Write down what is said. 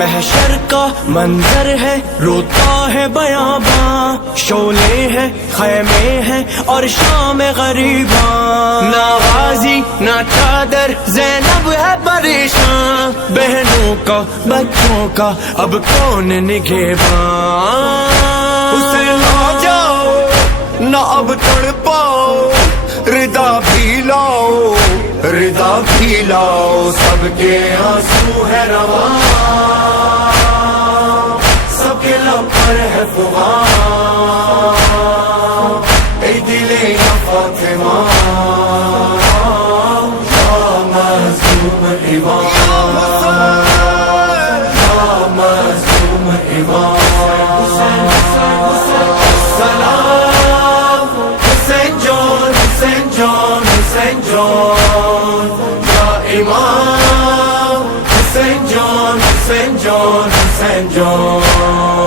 محشر کا منظر ہے روتا ہے بیاباں، شعلے ہیں خیمے ہیں اور شام غریباں، نہ غازی نہ چادر زینب ہے پریشان، بہنوں کا بچوں کا اب کون نگہباں، اسے نہ جاؤ نہ اب تڑ پاؤ، ردا بھی لاؤ ردا بھی لاؤ، سب کے آنسو ہے رواں، سب کے لب پر ہے فغاں، اے دل یا فاطمہ یا مظلوم امام، یا مظلوم امام، سلام حسین جان حسین جان حسین جان یا امام، حسین جان حسین جان حسین جان۔